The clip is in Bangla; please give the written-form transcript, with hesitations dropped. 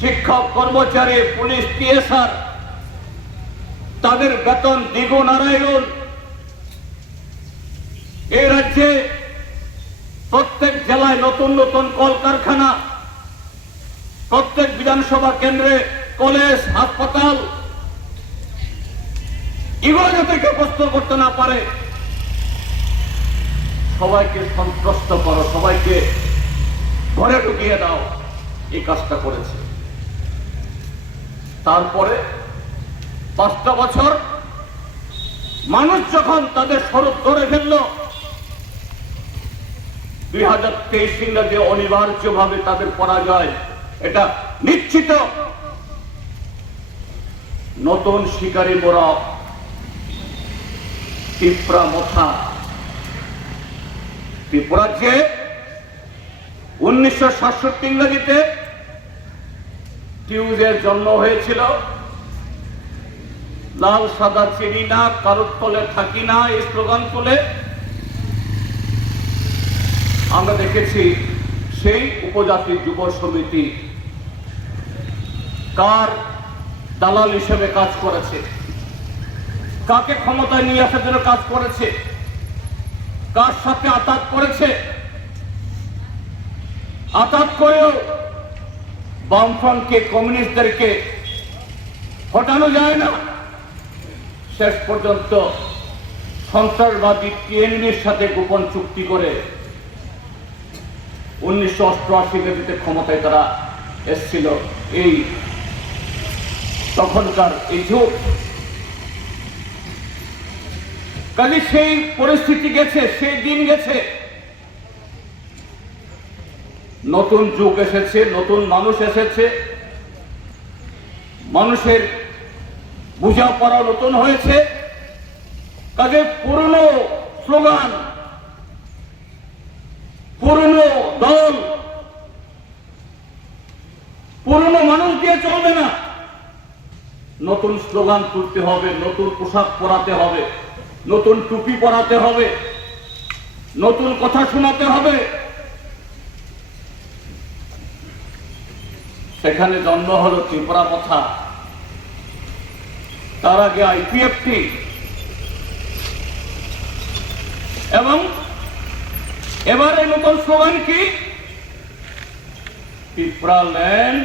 শিক্ষক কর্মচারী, পুলিশ, টিএসআর তাদের বেতন দ্বিগুণ আড়াইগুণ। এই রাজ্যে প্রত্যেক জেলায় নতুন নতুন কলকারখানা, প্রত্যেক বিধানসভা কেন্দ্রে কলেজ, হাসপাতাল, এগুলো যাতে কেউ প্রশ্ন করতে না পারে, সবাইকে সন্ত্রস্ত করো, সবাইকে ঘরে ঢুকিয়ে দাও, এই কাজটা করেছে। তারপরে 5টা বছর মানুষ যখন তাদের স্বরূপ ধরে ফেলল, 2023 ইংরেজি অনিবার্যভাবে তাদের পরাজয় এটা নিশ্চিত। নতুন শিকারী মোরা ত্রিপুরা মথা। ত্রিপুরার যে 1967 ইংরেজিতে টিউজের জন্ম হয়েছিল, লাল সাদা চিনি না, কারোর তলে থাকি না, এই স্লোগান তুলে আমরা দেখেছি সেই উপজাতি যুব সমিতি কার দালাল হিসেবে কাজ করেছে, কাকে ক্ষমতায় নিয়ে আসার জন্য কাজ করেছে, কার সাথে আতাত করেছে। আতাত করেও বামফ্রন্টকে, কমিউনিস্টদেরকে হটানো যায় না। শেষ পর্যন্ত সন্ত্রাসবাদী টিএনএর সাথে গোপন চুক্তি করে 1988 ক্ষমতায় তারা এসেছিল। এই তখনকার এই যুগ, কাজে সেই পরিস্থিতি গেছে, সেই দিন গেছে। নতুন যুগ এসেছে, নতুন মানুষ এসেছে, মানুষের বোঝাপড়া নতুন হয়েছে। কাজে পুরনো স্লোগান, পুরনো দল, পুরনো মানুষ দিয়ে চলবে না। নতুন স্লোগান তুলতে হবে, নতুন পোশাক পরাতে হবে, নতুন টুপি পরাতে হবে, নতুন কথা শোনাতে হবে। সেখানে জন্ম হলো ত্রিপুরা মথা, তার আগে আইপিএফটি, এবং এবারে নতুন স্লোগান কি? ত্রিপুরা ল্যান্ড